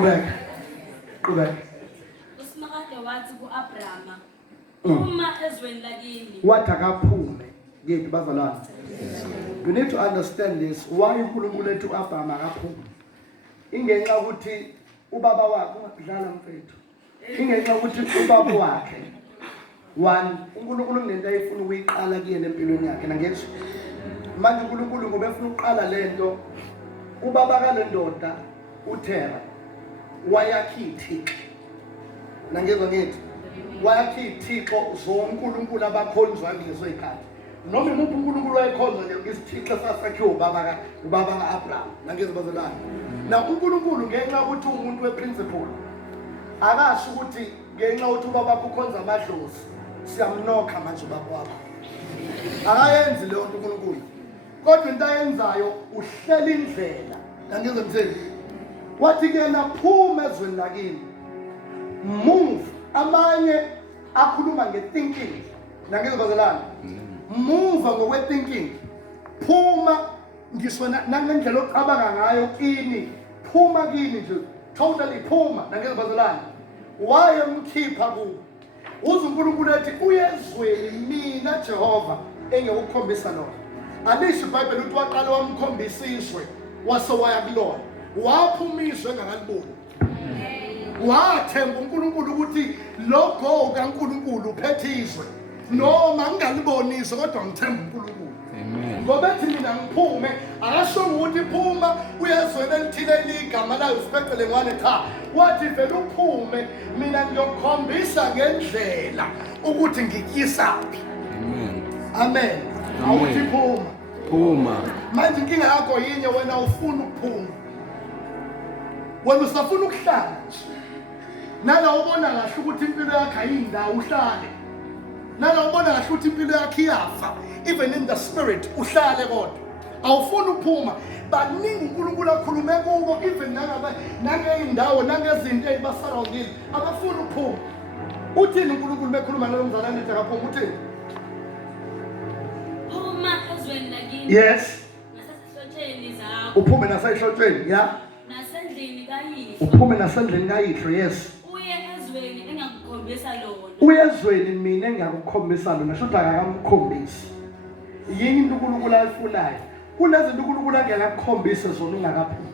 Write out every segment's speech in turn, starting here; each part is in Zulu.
Qhubeka. Usimakade wathi ku-Abrahama uma ezweni lakini. Wathi akaphume kithi bazalwane. You need to understand this. Why uNkulunkulu ethi uAbraham akaphume? Ingenxa ukuthi ubaba wakhe ungadlala mfethu. Ingenxa ukuthi ubaba wakhe one uNkulunkulu kunento ayifuna ukuyiqala kuyena empilweni yakhe nangezwe. Manje uNkulunkulu ngoba efuna ukuqala lento ubaba kalendoda uThera wayakhithixo. Nangezwe ngithi wayakhithixo zonkulunkulu abakhonzwa kulezo zikhathi. Noma imuphi uNkulunkulu wayekhonza nje isithixo sasakhiwa ubaba kaAbraham nangezwe bazalwane. Na uNkulunkulu ngenxa ukuthi umuntu weprinciple akasho ukuthi ngenxa ukuthi ubaba ukhonza amadlozi siyamnokha manje ubaba wakho. Akayenzi leyo nto uNkulunkulu. Kodwa into ayenzayo uhlela indlela. Nangizwe ngithini? Wathi ke naphuma ezweni lakini. Move. Amanye akhuluma ngethinking. Nangizwe bazalwane. Move ngokwe-thinking. Phuma ngisho nangendlela ocabanga ngayo kini. Phuma kini nje. Totally phuma. Nangizwe bazalwane. Wayemkhipha kubo. Uze uNkulunkulu ethi uyezweni mina Jehova engekukhombisa lona. Alisho iBhayibheli ukuthi waqala wamkhombisa izwe wase waya kulona. Waphuma izwe engakaliboni. Wathemba uNkulunkulu ukuthi lo go kaNkulunkulu uphethe izwe. Noma ngingaliboni izwe kodwa ngithemba uNkulunkulu. Amen. Ngoba ethi mina ngiphume akasho ukuthi phuma uyezweni elithile eligama layo sibhekele ngwane cha. Wathi vele uphume mina ngiyokukhombisa ngendlela ukuthi ngikuyisaphi. Amen. Amen. Awuthi phuma. Manje inkinga yakho yinye wena ufuna ukuphuma. Wena usafuna ukuhlala. Nala ubona kahle ukuthi impilo yakho ayindawo uhlale. Nala ubona kahle ukuthi impilo yakho iyafa. Even in the spirit uhlale kodwa. Awufuni ukuphuma. Baningi uNkulunkulu akhulume kubo even nangeindawo nangezinto ezibasurroundile abafuni ukuphuma. Uthini uNkulunkulu mekhuluma nomzalwane ethi akaphuma uthini? Phuma ezweni lakini. Yes. Nasehlotsheni zakho. Uphume nasehlotsheni, yeah. Nasendlini kayihlo. Uphume nasendlini kayihlo, yes. Uye ezweni engakukhombisa lona. Uyezweni mina engakukhombisa lona, shothi akakamkhombisi. Yini into uNkulunkulu ayifunayo? Kunezinto uNkulunkulu angekakukhombise zona ungakaphumi.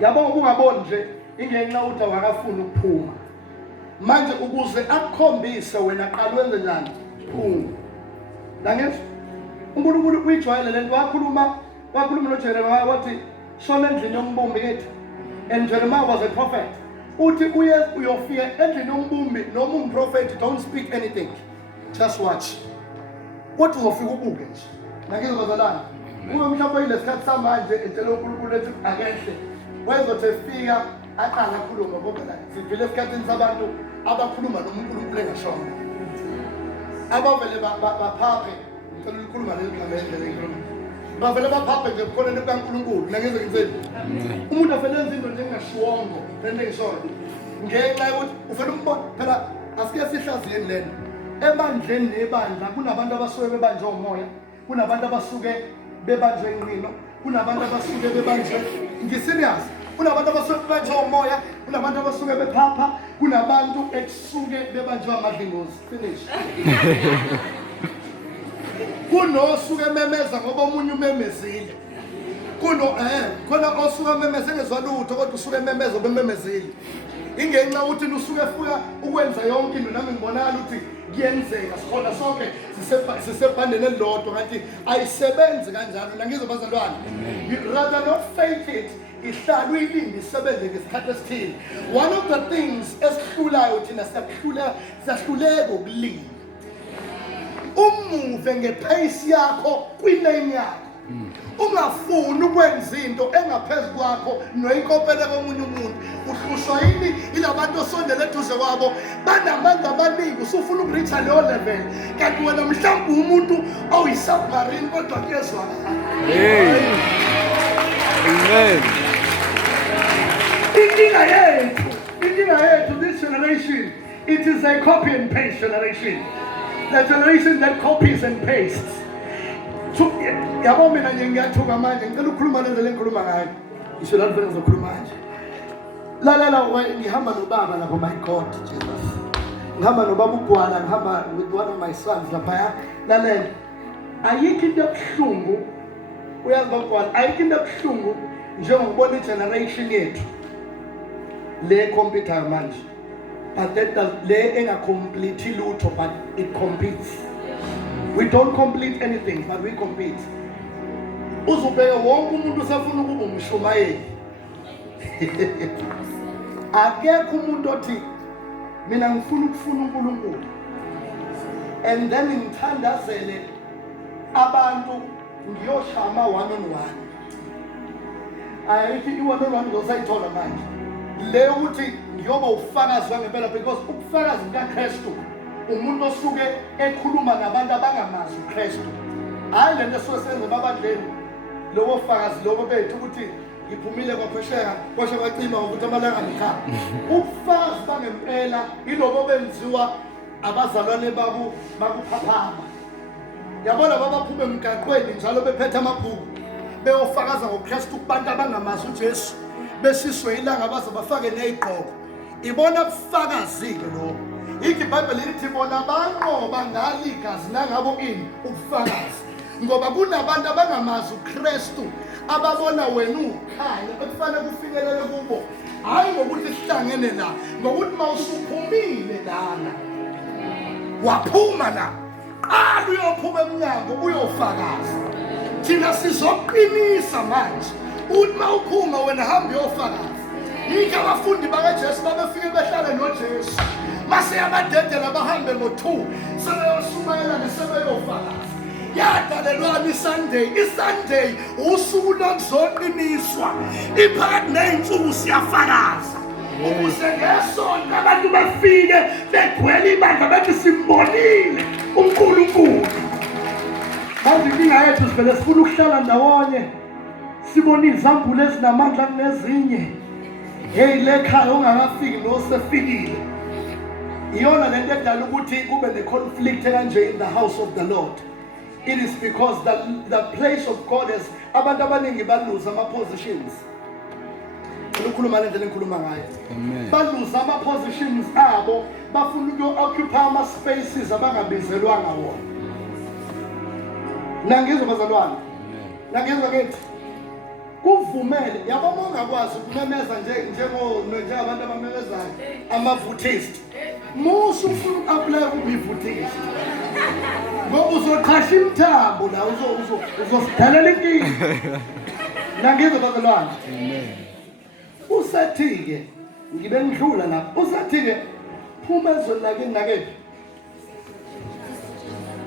Yabo ungaboni nje ingenxa ukuthi awakafuni ukuphuma. Manje ukuze akukhombise wena qala wenze njani? Phuma. Nangezwe uNkulunkulu uyijwayele lento wakhuluma noJeremiah wathi shona endlini yombumbi kethu. And Jeremiah was a prophet. Uthi uyofika endlini yombumbi noma umprofeti, don't speak anything. Just watch. What uzofika ubuke nje. Nangizwe bazalwane. Uma mhlawumbe ilesikhathi samanje etshela uNkulunkulu ethi akehle. Wayezothi efika aqala ukukhuluma ngoba la sivile esikhathini sabantu abakhuluma noNkulunkulu engashongo. Abavele baphaphe ngicela ukukhuluma leli endlela engikhuluma. Bavele baphaphe nje kukhona kaNkulunkulu nangizwe ngitseni. Umuntu afele enza into njengashiwongo lento engishoyo. Ngenxa yokuthi ufela umbona phela asike sihlaziyeni lento. Ebandleni nebandla kunabantu abasuke bebanjwe umoya, kunabantu abasuke bebanjwe inqino, kunabantu abasuke bebanjwe ngiserious. Kunabantu abasuke bebanjwe umoya, kunabantu abasuke bephapha, kunabantu ekusuke bebanjwe amadlingozi. Finish. Kunosuke memeza ngoba omunye umemezile. Khona osuke memeza engezwa lutho kodwa usuke memeza bememezile. Ingenxa ukuthi usuke efuna ukwenza yonke into nami ngibonakala ukuthi kuyenzeka sikhona sonke sisebhandeni elilodwa kanti ayisebenzi kanjalo nangizwe bazalwane. You rather not fake it. Ihlala uyilinde isebenze ngesikhathi esithile. One of the things esihlulayo thina siyahluleka ukulinda. Umuve ngepace yakho kwilane yakho. Ungafuni ukwenza into engaphezulu kwakho noyinkopela komunye umuntu. Uhlushwa yini ilabantu osondele eduze kwabo banamandla amaningi usufuna ukureacha leyo level. Kanti wena mhlawumbe umuntu oyisubmarine kodwa kuyezwakala. Amen. Inkinga yethu this generation, it is a copy and paste generation. The generation that copies and pastes. Yabo mina nje ngiyathuka manje ngicela ukukhuluma lento lengikhuluma ngayo. Ngisho la vele ngizokhuluma manje. lalela ngihamba nobaba lapho, my God Jesus, ngihamba nobaba uGwala, ngihamba with one of my sons lapha. Lalela, ayikho into ebuhlungu, uyazi baGwala, ayikho into ebuhlungu njengokubona igeneration yethu le computer manje, but that le engacomplete lutho, but it competes. We don't complete anything, but we compete. Uzubeka wonke umuntu usafuna ukuba umshumayeli. Akekho umuntu othi mina ngifuna ukufuna uNkulunkulu and then ngithandazele abantu ngiyoshama one on one. Ayithi i-one on one ngosayithola manje. Le ukuthi ngiyoba ufakazi wangempela, because ubufakazi bukaKristu umuntu osuke ekhuluma nabantu abangamazi uKristu. Hayi lento esosenze babadleni lowo ufakazi lowo bethu ukuthi ngiphumile kwaphesheya kwashe kwacima ukuthi amalanga ngikha. Ubufakazi bangempela ilobo benziwa abazalwane bakuphaphama. Yabona babaphume emgaqweni njalo bephethe amabhuku beyofakaza ngoKristu kubantu abangamazi uJesu, besiswe ilanga baze bafake nezigqoko. Ibona ubufakazi-ke lo. Ithi iBhayibheli lithi bona banqoba ngalo igazi nangabo ini ubufakazi, ngoba kunabantu abangamazi uKristu ababona wena ukhanya ekufanele kufikelele kubo, hayi ngokuthi sihlangene la, ngokuthi mawusuphumile lana waphuma la, qala uyophuma emnyango uyofakaza. Thina sizoqinisa manje uthi mawuphuma wena hamba uyofakaza. Yikho abafundi bakaJesu babefike behlale noJesu, mase yabadedela bahambe ngo-2 sebeyoshumayela nesebeyofakaza. Yadalelwana iSunday usuku lokuzoqiniswa, iphakathi ney'nsuku siyafakaza ukuze ngesonto abantu bafike begcwele ibandla bethi simbonile uNkulunkulu. Manje inkinga yethu sivele sifuna ukuhlala ndawonye sibone izambulo ezinamandla kunezinye. Hey, lekhaya ungakafiki nosefikile. Iyona lento edala ukuthi kube ne-conflict kanje in the house of the Lord. It is because the place of God is abantu abaningi baluza ama-positions. Ukhuluma ngendlela engikhuluma ngayo. Baluza ama-positions abo, bafuna ukuyo-occupy ama-spaces abangabizelwanga wona. Nangizwa bazalwane, nangizwa ngithi kuvumele, yabo mongakwazi ukumemeza njengabantu abamemezayo ama-votist. Musu ufuna uku-apply ukuba i-votist, ngoba uzoqhasha imthambo la, uzosidalela inkinga. Nangizwa bazalwane, usathi-ke ngibe ngidlula lapho, usathi-ke phuma ezweni lakini nakephi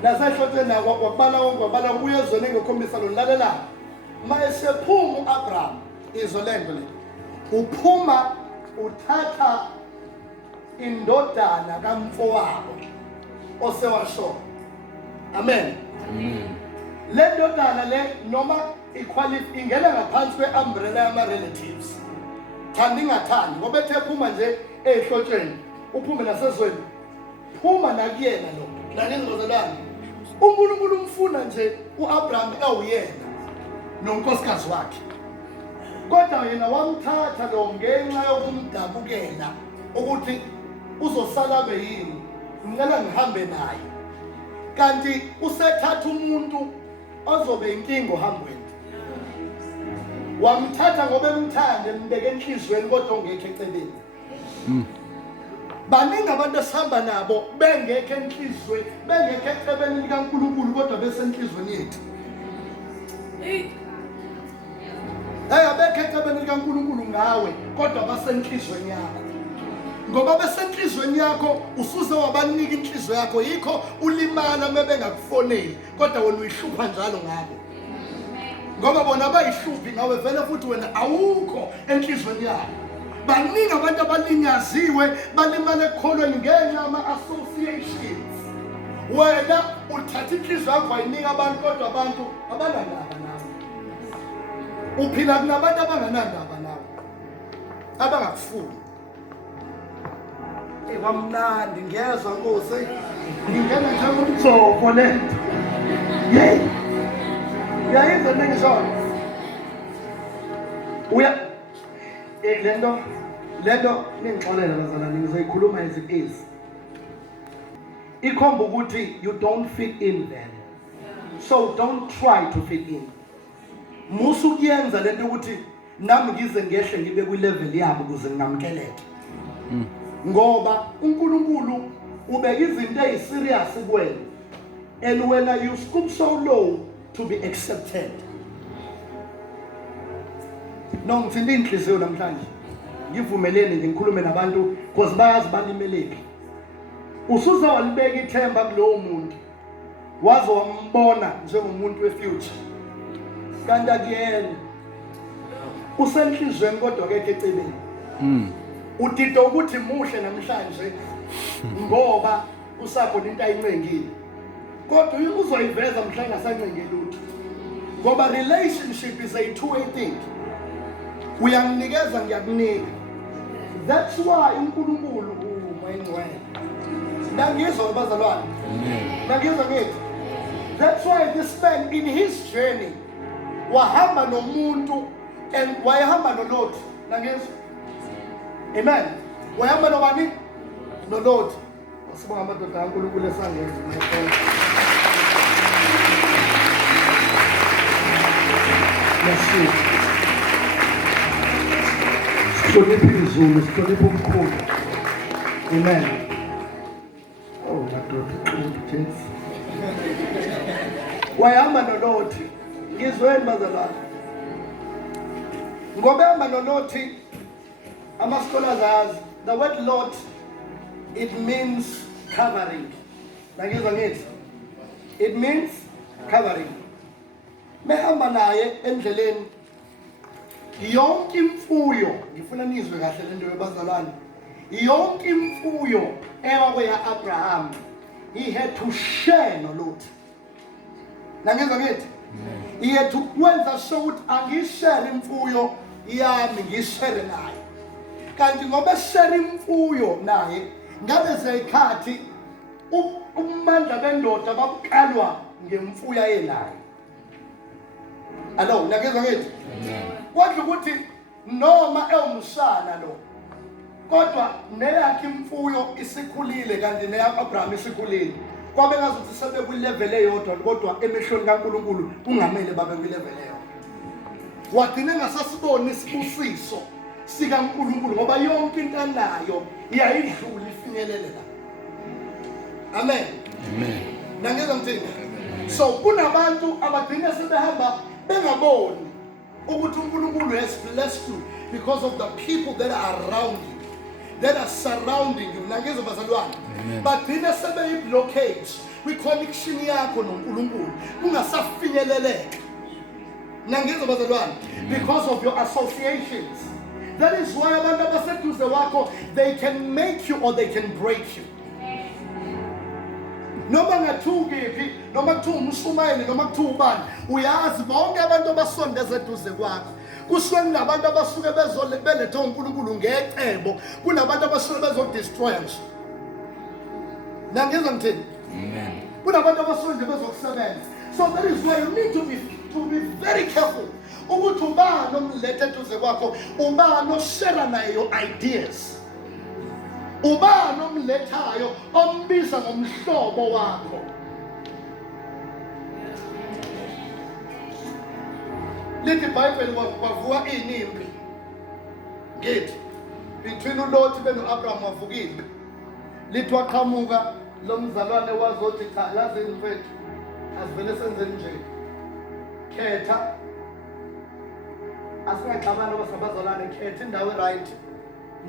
nasehlotsheni wakubala wonke wabala kubuye ezweni engekhombisa lo lalela. Mayesephuma uAbraham izolengwe le, uphuma uthatha indodana kamfowabo osewasho. Amen. Le ndodana le noma ingena ngaphansi kwe-umbrella yama-relatives, thanda ingathandi, ngoba ethe phuma nje ehlotsheni uphume nasezweni, phuma nakuyena lo. Nangengozelana uNkulunkulu umfuna nje uAbraham ewuyena nonkosikazi wakhe, kodwa yena wamthatha lo ngenxa yokumdabukela ukuthi uzosala be yini, ngicela ngihambe naye, kanti usethatha umuntu ozobe inkinga ohambweni. Wamthatha ngoba emthanda embeke enhlizweni kodwa ongekho eceleni. Baningi abantu esihamba nabo bengekho enhlizweni, bengekho ecebeni likaNkulunkulu kodwa besenhlizweni yethu. Abekho ecebeni likaNkulunkulu ngawe kodwa basenhlizweni yakho. Ngoba besenhlizweni yakho usuze wabanika inhliziyo yakho, yikho ulimala mebengakufoneli kodwa wena uyihlupha njalo ngabo. Ngoba bona bayihluphi ngawe vele futhi wena awukho enhlizweni yakho. Baningi abantu abalinyaziwe balimale ekukholweni ngenxa yama-associations. Wena uthatha inhliziyo yakho wayinika abantu kodwa abantu abanandaba nawe. Uphila kunabantu abanganandaba nawe, abangakufuni. Kwamnandi ngiyezwa Nkosi, ngingena njengomjoko le nto. Yey, uyayizwa nengisho le nto lento ningixolela bazalwane ngizoyikhuluma as it is. Ikhomba ukuthi you don't fit in there. So don't try to fit in. Musu kuyenza lento ukuthi nami ngize ngehle ngibe ku level yabo ukuze ngingamkeleke. Ngoba uNkulunkulu ubeka izinto eziserious kuwena. And when you scoop so low to be accepted. No ngithinde inhliziyo namhlanje. Ngivumelene nje ngikhulume nabantu because bayazi balimeleki. Usuza walibeka ithemba kulowo muntu. Waze wambona njengomuntu wefuture. Kanti akuyena. Usenhlizweni kodwa akekho eceleni. Utito ukuthi muhle namhlanje ngoba usakhona into ayincengile. Kodwa uzoyiveza mhla ngasancengele lutho. Ngoba relationship is a two-way thing. Uyanginikeza ngiyakunika. That's why uNkulunkulu umengcwele. Ngangizwa bazalwane. Ngangizwa ngithi. That's why this man in his journey wahamba nomuntu and wayahamba noLot. Ngangizwa. Amen. Wahamba nobani? NoLot. Sibonga amadoda kaNkulunkulu esangeni. Yes. Sihloniphe izulu, sihloniphe umkhulu. Amen. Oh, madoda, Jesu. Wayahamba noLot. Ngizweni bazalwane. Ngoba ehamba noLot, ama-scholars azi, the word Lot, it means covering. Ngizwa ngithi. It means covering. Mehamba naye endleleni yonke imfuyo ngifuna nizwe kahle lento yobazalwane yonke imfuyo eya Abraham he had to share noLot. Ngizwa ngithi he had to kwenza sure ukuthi angishare imfuyo yami ngishare naye kanti ngoba share imfuyo naye ngabe zeyikhathi umandla bendoda babukalwa ngemfuyo yenayo. Allo, ngizwa ngithi kodwa ukuthi noma ewumshana lo kodwa neyakhe imfuyo isikhulile kanti neyaAbraham isikhulile kwabe ngazuthi sebe ku level eyodwa kodwa emehlweni kaNkulunkulu kungamele babe ku level eyodwa. Wagcina ngasasiboni isibusiso sikaNkulunkulu ngoba yonke into anayo iyayidlula ifinyelele la. Amen. Amen. Ngizwa ngithini? So kunabantu abagcina sebehamba bengaboni ukuthi uNkulunkulu has blessed you because of the people that are around you, that are surrounding you. Ngizwa bazalwane. Bagcina sebeyi-blockade kwi-connection yakho noNkulunkulu kungasafinyeleleka. Ngizwa bazalwane. Because of your associations. That is why abantu abaseduze wakho, they can make you or they can break you. Noma ngathukephi noma kuthiwa umshumayeli noma kuthiwa ubani uyazi bonke abantu abasondeza eduze kwakho kusuke kunabantu abasuke belethe uNkulunkulu ngecebo kunabantu abasuke bezodestroy nje. Ngizwa ngithini? Amen. Kunabantu abasuke nje bezokusebenza. So that is why you need to be very careful ukuthi ubani omlethe eduze kwakho ubani oshare naye your ideas. Ubani omlethayo ombiza ngomhlobo wakho. Lithi iBhayibheli kwavuka inimpi. Ngithi between uLot benoAbraham wavuka impi. Lithi waqhamuka lo mzalwane wazothi cha yazini mfethu asivele senzeni nje. Khetha asingaqabana basabazalwane khetha indawo right.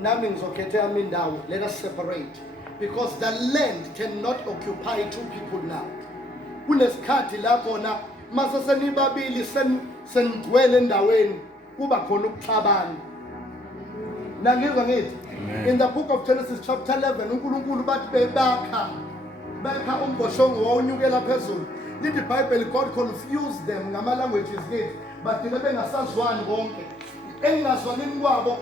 Nami ngizokhetha yami indawo. Let us separate because the land cannot occupy two people now. Kunesikhathi lapho na mase senibabili senigcwele endaweni kuba khona ukuxabana. Ngizwa ngithi in the book of Genesis chapter 11 uNkulunkulu bathi bekha umboshongo wawunyukela phezulu. Lithi iBhayibheli God confused them ngama languages ngithi bathi bengasazwani bonke. Engingazwanini kwabo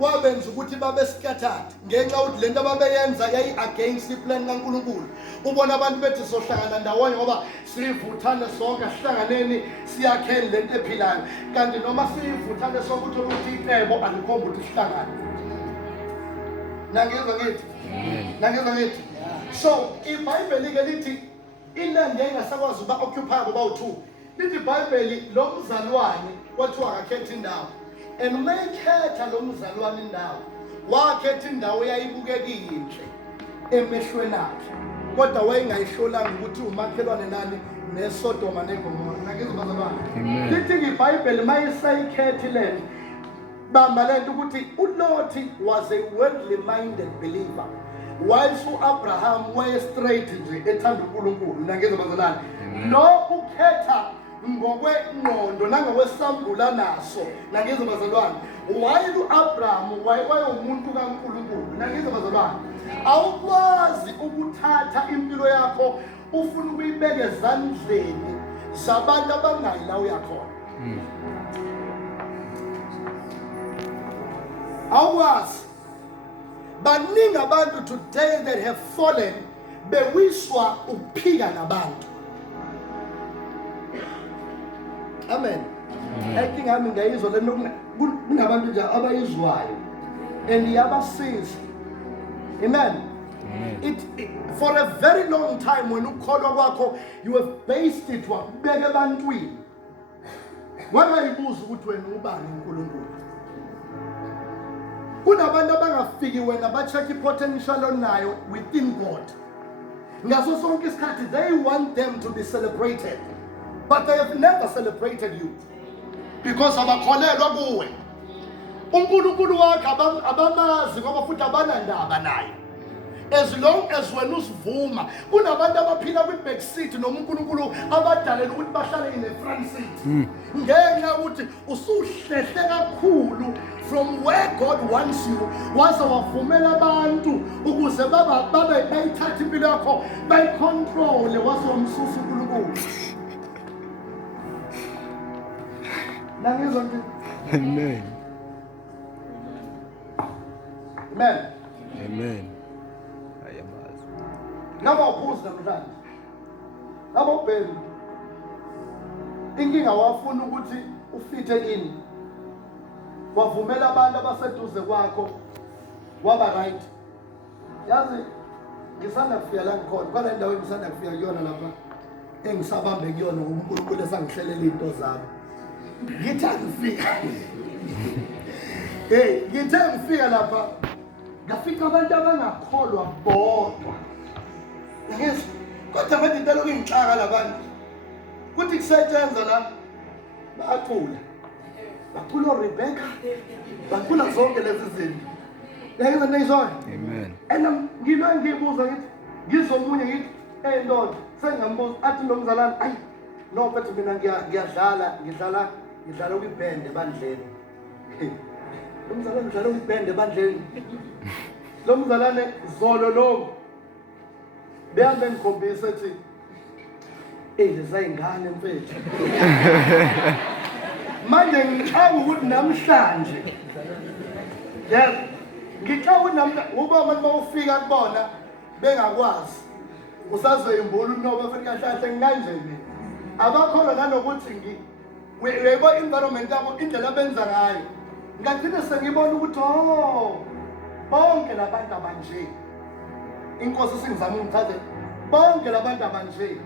wabenza ukuthi babe scattered ngenxa ukuthi lento ababeyenza yayi against iplan kaNkulunkulu. Ubona abantu bethi sohlangana ndawonye ngoba sivuthane sonke sihlanganeni siyakhele lento ephilayo kanti noma sivuthane sonke ukuthi icebo alikhomba ukuthi sihlangane. Nangizwa ngithi. So iBhayibheli ke lithi iland engasakwazi uba occupy ngoba u2. Lithi iBhayibheli lo mzalwane kwathiwa akakhetha indawo. And mayikhetha lo mzalwane indawo. Wakhetha indawo eyayibukeka inhle emehlweni akhe. Kodwa wayengayisholanga ukuthi umakhelwane nani neSodoma neGomora. Nangizwa bazalwane. Lithi iBhayibheli mayisayikhetha iland bamba lento ukuthi uLothi was a worldly minded believer. Whilst uAbraham were straight nje ethanda uNkulunkulu. Nangizwa bazalwane. Lo ukhetha ngokwengqondo nangokwesambula naso. Nangizwa bazalwane. While uAbraham wayewumuntu kaNkulunkulu. Nangizwa bazalwane. Awukwazi ukuthatha impilo yakho ufuna ukuyibeka ezandleni zabantu abangayi la uyakhona. Awukwazi. Baningi abantu today that have fallen bewiswa ukuphika nabantu. Amen. Eking hami ngayizwa lento kunabantu nje abayizwayo and yabasiza. Amen. It for a very long time when ukholwa kwakho you have based it wakubeka ebantwini. Wangayibuza ukuthi wena ubani uNkulunkulu. Kunabantu abangafiki wena ba-check i-potential onayo within God. Ngaso sonke isikhathi they want them to be celebrated. But they have never celebrated you. Because abakholelwa kuwe. uNkulunkulu wakhe abamazi ngoba futhi abanandaba naye. As long as wena usivuma, kunabantu abaphila kwi-back seat noma uNkulunkulu abadalela ukuthi bahlale in the front seat. Ngenxa ukuthi usuhlehle kakhulu from where God wants you, waze wavumela abantu ukuze bayithathe impilo yakho, bayicontrol, waze wamsusa uNkulunkulu. Nangizwa nje. Amen. Amen. Amen. Ngaba uphuza namhlanje. Ngaba ubhelu. Inkinga wafuna ukuthi ufithe ini. Wavumela abantu abaseduze kwakho waba right. Yazi ngisanda kufika la ngikhona. Khona indawo engisanda kufika kuyona lapha. Engisabambe kuyona uNkulunkulu esangihlelela into zami. Ngithe ngifika. Ngithe ngifika lapha. Ngafika abantu abangakholwa bodwa. Yes. Kodwa manje into lokungixaka labantu. Kuthi kusetshenzwa la bacula. Bacula uRebecca. Bacula zonke lezi zinto. Yayizwa neyizona. Amen. And ngilo ngibuza ngithi ngizomunye ngithi ndoda sengambuza athi nomzalwane ayi no but mina ngidlala kwiband ebandleni. Umzalwane udlala kwiband ebandleni. Lo mzalwane zolo lo behambe ngikhombisa ethi lezayingane mfethu. Manje ngicabanga ukuthi namhlanje yes ngicabanga ukuthi namhlanje uba abantu bawufika kubona bengakwazi usazoyimbula unoba futhi kahle ngikanjeni abakholwa nanokuthi uyayibona environment yabo indlela abenza ngayo ngagcina sengibona ukuthi bonke labantu abanje inkosi singizama ukuchazela bonke labantu abanje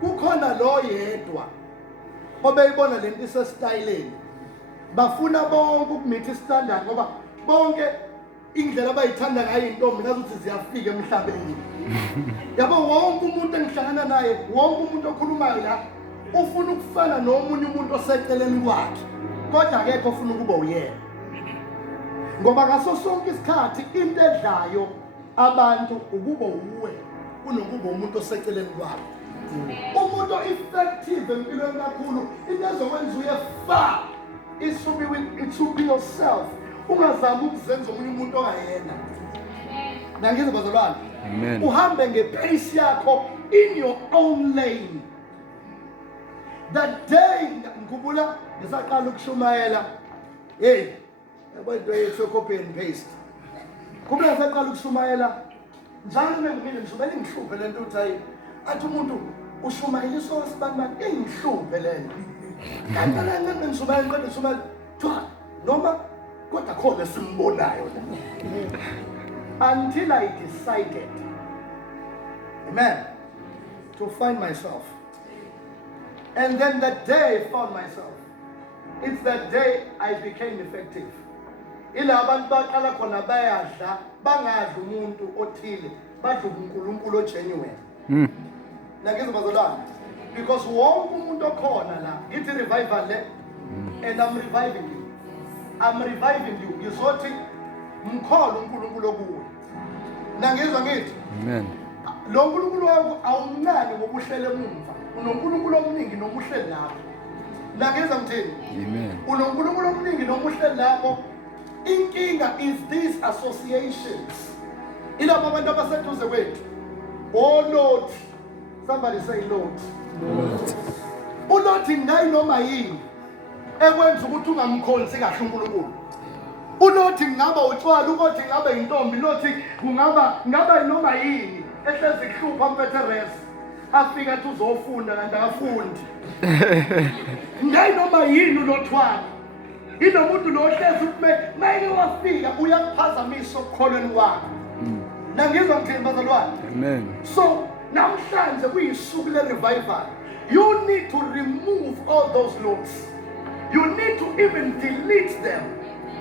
kukhona lo yedwa obeyibona lento isestyleni bafuna bonke ukumitha istandard ngoba bonke indlela abayithanda ngayo intombi ngazuthi ziyafika emhlabeni. Yabo wonke umuntu engihlangana naye, wonke umuntu okhulumayo la ufuna ukufana nomunye umuntu oseceleni kwakhe. Kodwa akekho ufuna ukuba uyena. Ngoba ngaso sonke isikhathi into edlayo abantu ukuba uwe kunokuba umuntu oseceleni kwakhe. Umuntu effective empilweni kakhulu into ezokwenza uye far it should be yourself. Ungazama ukuzenza omunye umuntu ongayena. Nangizwa bazalwane. Amen. Uhambe ngepace yakho in your own lane. That day ngikubula ngisaqala ukushumayela. Yabo into yethu copy and paste. Kuba ngisaqala ukushumayela njalo ngimile ngishubela ngihluphe lento uthi hayi athi umuntu ushumayela isosi bantu engihluphe lento. Kanti la ngishubela noma kodwa khona simbonayo la. until I decided, amen, to find myself. And then that day I found myself. It's that day I became effective. Ila abantu baqala khona bayadla bangadla umuntu othile badla uNkulunkulu ogenuine. Nakizwa bazalwane, because wonke umuntu okhona la ithi revival le, and I'm reviving you. I'm reviving you. Ngizothi mkholo uNkulunkulu okuwe. Nakizwa ngithi Amen. lo nkulunkulu wakho awumncane ngokuhlele emumva, unonkulunkulu omningi nomuhleli lapho. Nakeza ngithini? Amen. Unonkulunkulu omningi nomuhleli lapho. Inkinga is these associations. Ilapho abantu abaseduze kwethu. Oh Lord, somebody say Lord. Ulothi ngayinoma yini ekwenza ukuthi ungamkhonzi kahle uNkulunkulu. Ulothi ngaba utshwala, ukothi ngaba intombi, lothi ngaba inoma yini ehlezi ihlupha mfetheres afika athi uzofunda kanti akafundi. Ngayinoma yini ulothwana. Inomuntu lo hlezi ukume mayike wafika uyakuphazamisa okukholweni kwakho. Nangizwa ngithini bazalwane? Amen. So namhlanje kuyisuku le revival. You need to remove all those loads. You need to even delete them.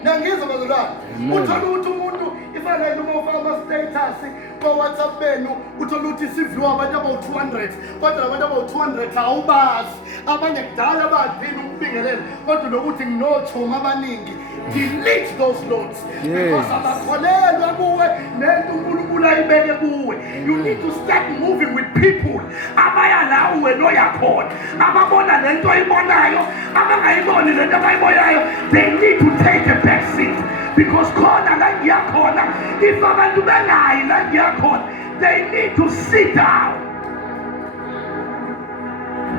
Nangizwa bazalwane, uthola ukuthi umuntu ifana noma ufaka status ko WhatsApp benu uthola ukuthi siview abantu aba200 kodwa abantu aba200 awubazi, abanye kudala badini ukubingelela kodwa lokuthi nginothoma abaningi. Delete those loads, because abakholelwa kuwe nento uNkulunkulu ayibeke kuwe. You need to start moving with people abaya la wena oyakhona, ababona lento oyibonayo, abangayiboni lento abayibonayo. They need to take a back seat, because khona la ngiyakhona, if abantu bengayi la ngiyakhona, they need to sit down.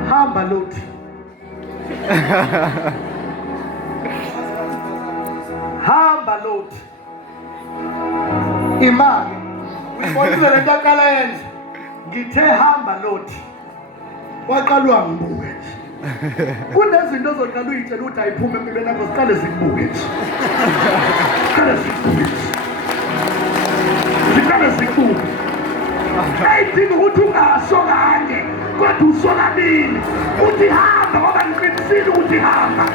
Hamba Lord. Hamba Lord. Imali uyibonile lento aqala yenza, ngithe hamba Lord, waqalwa ngibuke nje. Kunezinto ozoqala uyitshela ukuthi ayiphume empilweni yakho, siqale zikubuke nje. Siqale zikubuke nje. Siqale zikubuke. Ayidinga ukuthi ungaso kanye kodwa usokabili uthi hamba ngoba ngiqinisile ukuthi hamba.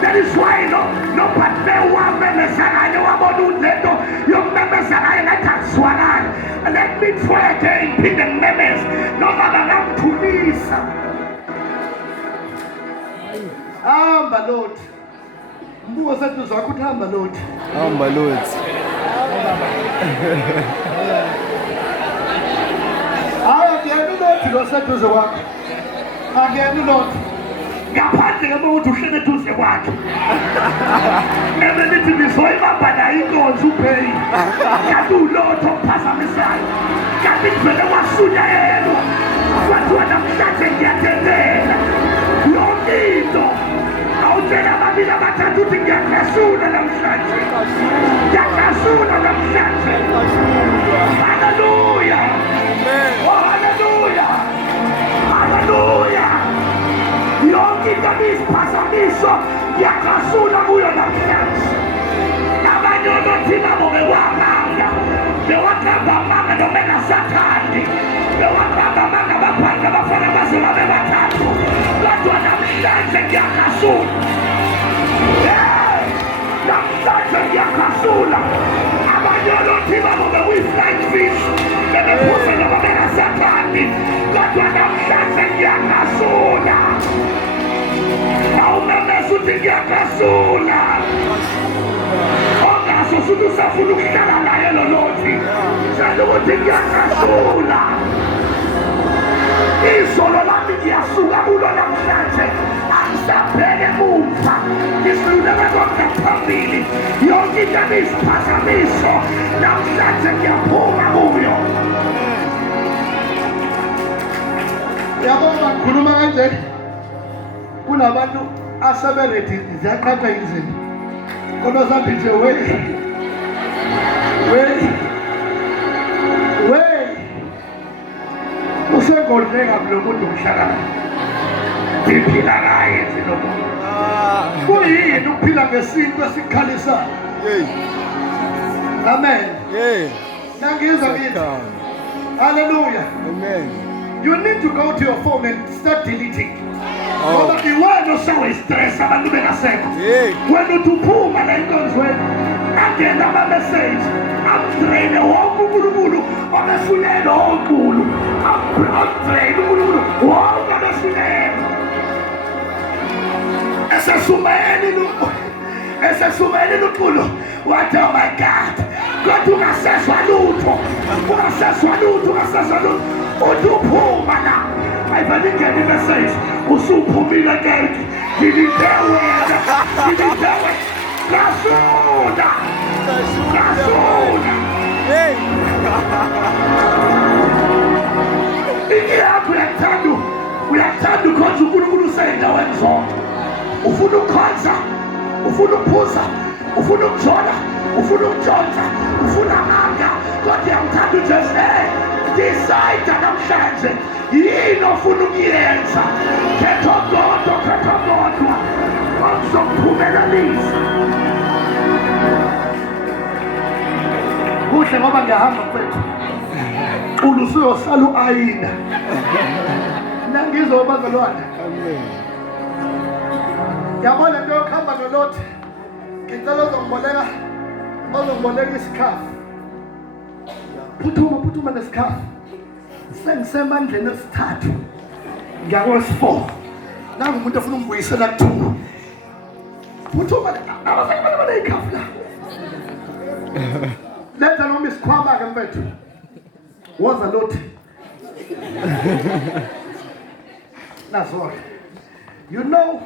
That is why no partner wamemezanayo wabona ulento yokumemezanayo ngathi akuzwakali. Let me try again, phinde ngimemeze noma bangamthulisa. Hamba Lord. Mbuzo sethu zakho uthi hamba Lord. Hamba Lord. Akuyena uLord lo seduze kwakho. Akuyena uLord. Ngaphandle kama ukuthi uhlele eduze kwakhe. Nebe nithi nizoyibamba la inkonzo upheyi. Kanti uLord okuphazamisayo. Kanti kuvele wasunyayelwa. Kwathiwa namhlanje ngiyatendela. Yonke into. Awutshela ababili abathathu ukuthi ngiyakasula namhlanje. Ngiyakasula namhlanje. Hallelujah. Oh, hallelujah. Hallelujah. Yonke into isiphazamiso ngiyakasula kuyo namhlanje. Nabanye onothi nabo bekwamanga. Bewakhamba amanga noma engasathandi. Bewakhamba amanga baphandle abafana bazola bebathathu. Kodwa namhlanje ngiyakasula. Namhlanje ngiyakasula. Abanye onothi nabo bewi-flying fish. Bebephuze noma bengasathandi. Kodwa namhlanje ngiyakasula. Awumemeza uthi ngiyakasula. Ongaso futhi usafuna ukuhlala naye lo Lord. Njalo ukuthi ngiyakasula. Izolo lami ngiyasuka kulo namhlanje. Angisabheke emuva. Ngisuleka konke phambili. Yonke into isiphazamiso namhlanje ngiyaphuma kuyo. Yabona ngikhuluma kanje. Kunabantu aseberedi ziyaqhaqa izinto. Kodwa sathi nje usengodleka lo muntu umhlakala. Ngiphila naye lo muntu. Kuyini ukuphila ngesinto esikhalisayo? Amen. Nangizwa ngithi. Hallelujah. Amen. You need to go to your phone and start deleting. Oh. Ngoba iwena osewe-stress abantu bengasekho. Hey. Wena uthi uphuma la enkonzweni angena ama-message amdraine wonke uNkulunkulu obefunela onkulu amdraine uNkulunkulu wonke obefunela esesumeni lukhulu wathi oh my God kodwa ungasezwa lutho uthi uphuma la ayivele ingene i-message usuphumile ke ngilidewe kasuna Hey. ingiyakho uyakuthanda ukhonza uNkulunkulu usey'ndaweni zonke ufuna ukukhonza ufuna ukuphuza ufuna ukujola ufuna ukujonsa ufuna amanga kodwa uyakuthanda ujesu decide namhlanje yini ofuna ukuyenza khetha okodwa okuzokuphumelalisa kuhle ngoba ngiyahamba mfethu ulusuyosala u-ayina nangizwa bazalwane Amen. yabona into yokuhamba nolothi ngicela ozongiboleka isikhafu phuthuma nesikhafu sengisemandleni esithathu ngiyakwe-4 nangu umuntu ofuna ungibuyisela ku-2 phuthuma abaney'khafu la letha noma isikhwama-ke mfethu woza lothi nazona you know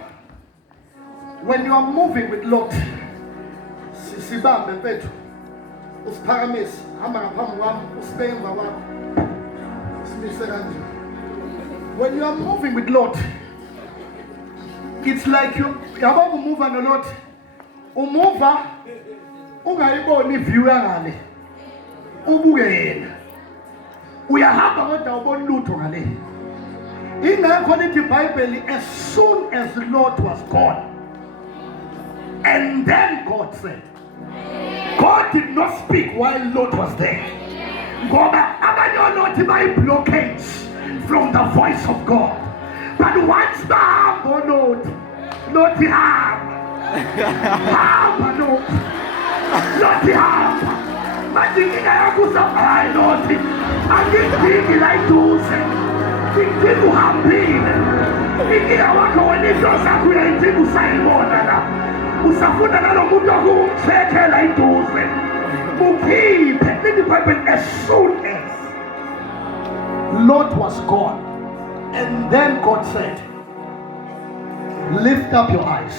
when you are moving with Lot sibambe mfethu usiphakamise hamba ngaphambi kwami usibeke emva kwakho simise kanje when you are moving with Lot it's like yabo umuva noLot umuva ungayiboni iview yangale ubuke yena uyahamba kodwa ubona lutho ngale ingakho lithi iBhayibheli as soon as Lot was gone and then God said God did not speak while Lot was there ngoba abanye oLothi bayi-blockage from the voice of God but once bahamba Lot hamba Lot hamba manje inkinga yakho hayi Lot angidingi la eduze ngidinga uhambile inkinga wakho wena into zakho uyayidinga usayibona la usafunda nalo muntu okumthekela eduze ukhiphe lithi iBhayibheli as soon as Lot was gone and then God said lift up your eyes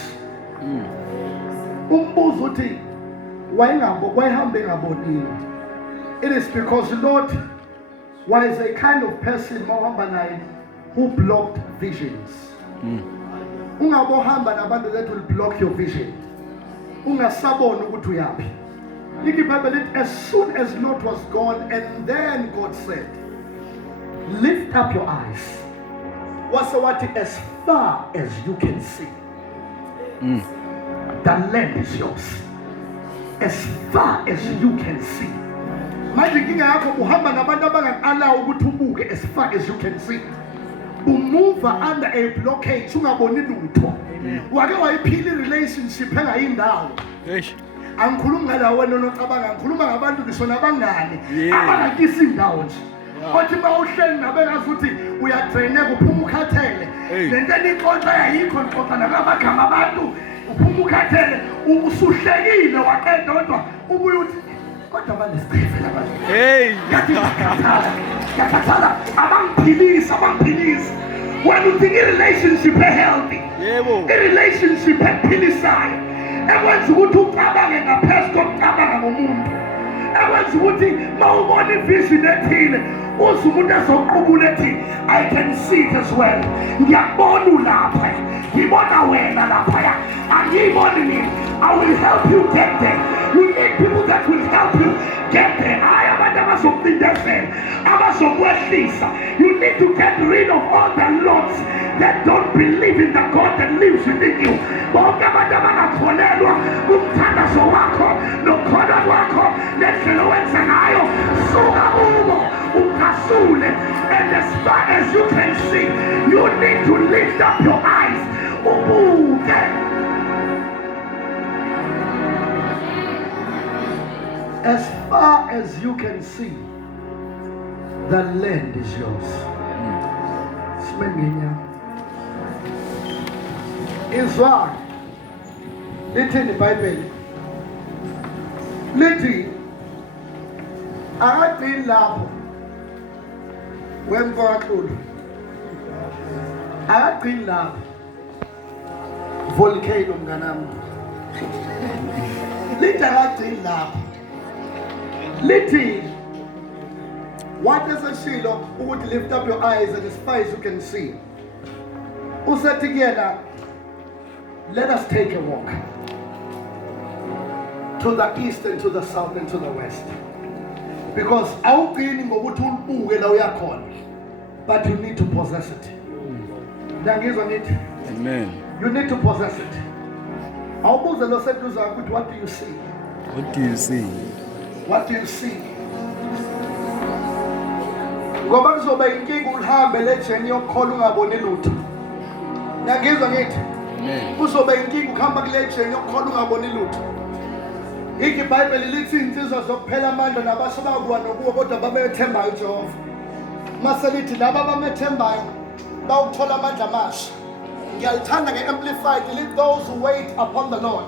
umbuzo uthi wayihambe ngabonini it is because Lot was a kind of person who blocked visions ungabohamba nabantu that will block your vision ungasabona ukuthi uyapi lithi iBhayibheli as soon as Lot was gone and then God said lift up your eyes wathi as far as you can see the land is yours as far as you can see manje inkinga yakho uhamba nabantu abangakalawo ukuthi ubuke as far as you can see move under a blockage ungaboni lutho wake wayiphila relationship engayindawo angikhulumi ngala wena onocabanga ngikhuluma ngabantu ngisho nabangane abangakisi indawo nje othi bawuhleli nabengazi ukuthi uyatraineka uphuma ukhathele lento enixoxa yayikho nixoxa nabagama abantu uphuma ukhathele usuhlekile waqeda kodwa ubuye uthi kodwa banesifela abantu yakhathala abangiphilisa when you think a relationship healthy a relationship ephilisayo ekwenza ukuthi ucabange ngaphezu kokucabanga ngomuntu ekwenza ukuthi mawubona ivision ethile uze umuntu ezoqubula ethi I can see it as well ngiyabona ulapha ngibona wena lapha angiyiboni mina I will help you get there you need people that will help you get there abantu abazokucindezela abazokwehlisa you need to get rid of all the lots that don't believe in the God that lives within you bonke abantu abangakholelwa kumthandazo wakho nokholo lwakho nendlela owenza ngayo as you can see, you need to lift up your eyes. As far as you can see, the land is yours. Izwa lithini iBhayibheli lithi akagcini lapho wemfakahlulu akagcini lapho volcano mnganami lithi akagcini lapho lithi what is a shilo ukuthi lift up your eyes and as far as you can see usethi kuyena let us take a walk to the east and to the south and to the west. Because awugcini ngokuthi ulibuke la uyakhona, but you need to possess it. Ngiyangizwa ngithi? Amen. You need to possess it. Awubuze lo seduza ukuthi what do you see? What do you see? What do you see? Ngoba kuzoba inkinga uhambe le journey yokukhola ungaboni lutho. Ngiyangizwa ngithi? Kuzoba inkinga ukuhamba kule journey yokukhola ungaboni lutho. Iki iBhayibheli lithi insizwa zokuphela amandla nabasebakuwa nokuwa kodwa babethembayo uJehova. Mase lithi laba abamethembayo bawuthola amandla amasha. Ngiyalithanda ngeamplified lithi those who wait upon the Lord.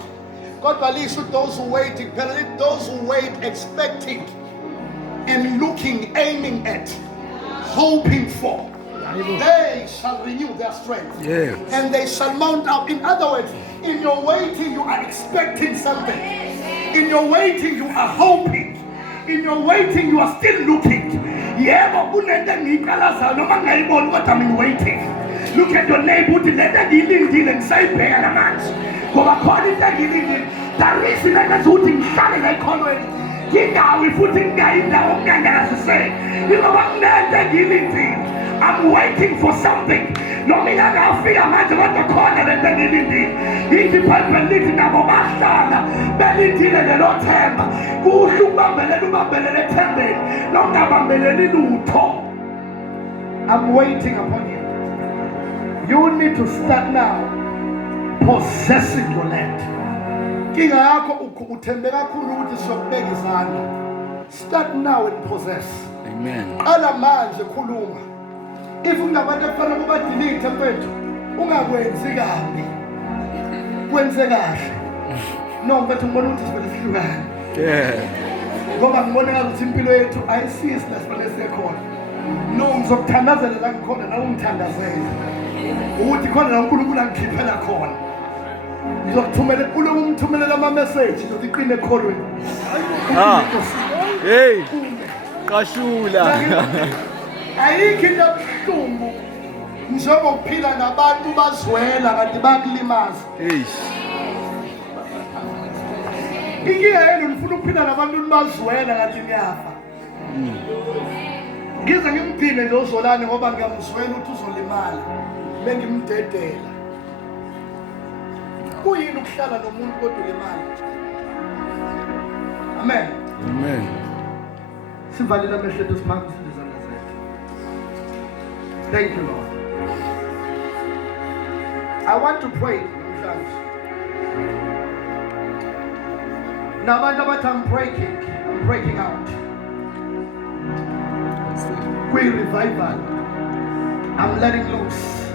Kodwa lisho those who wait, phela lithi those who wait expecting and looking, aiming at, hoping for. They shall renew their strength. Yes. And they shall mount up. In other words, in your waiting you are expecting something. In your waiting you are hoping. In your waiting you are still looking. Yebo kunento engiyikalazayo noma ngayiboni kodwa I'm waiting. Look at your neighbor uthi lento engiyilindile ngisayibheka namanje. Ngoba khona into engiyilindile. Darisi lenza ukuthi ngihlale la ekhonweni. Ngingawi futhi ngingayindawo ngingaziseke. Ngoba kunento engiyilindile. I'm waiting for something. No mina ngafika manje kodwa khona lento engiyilindile. Ithi iBhayibheli lithi nabo bahlala belindile lelo themba. Kuhle ubambelele ethembeni. Nongabambeleli lutho. I'm waiting upon you. You need to start now possessing your land. Kinga yakho uthembe kakhulu ukuthi sokubeka izandla. Start now and possess. Amen. Qala manje khuluma. If ungabantu efana kuba delete mfethu, ungakwenzi kabi. Kwenze kahle. No mfethu ngibona ukuthi sibele sihlukane. Yeah. Ngoba ngibona ngathi impilo yethu ayisisi lasibele sekhona. No ngizokuthandazela la ngikhona na ungithandazele. Ukuthi khona la uNkulunkulu angikhiphela khona. Ngizokuthumela kulo umthumelela ama message uziqine ekholweni. Ah. Hey. Qashula. Ayikho into ebuhlungu njengokuphila nabantu bazwela kanti bakulimaza. Inkinga yenu nifuna ukuphila nabantu bazwela kanti niyafa. Ngize ngimgcine nje uZolani ngoba ngiyamzwela ukuthi uzolimala. Bengimdedela. Kuyini ukuhlala nomuntu kodwa ulimala? Amen. Amen. Sivalile amehlo ethu siphakamise izandla zethu. Thank you, Lord. I want to pray namhlanje. Nabantu abathi I'm breaking out. Kwi revival. I'm letting loose.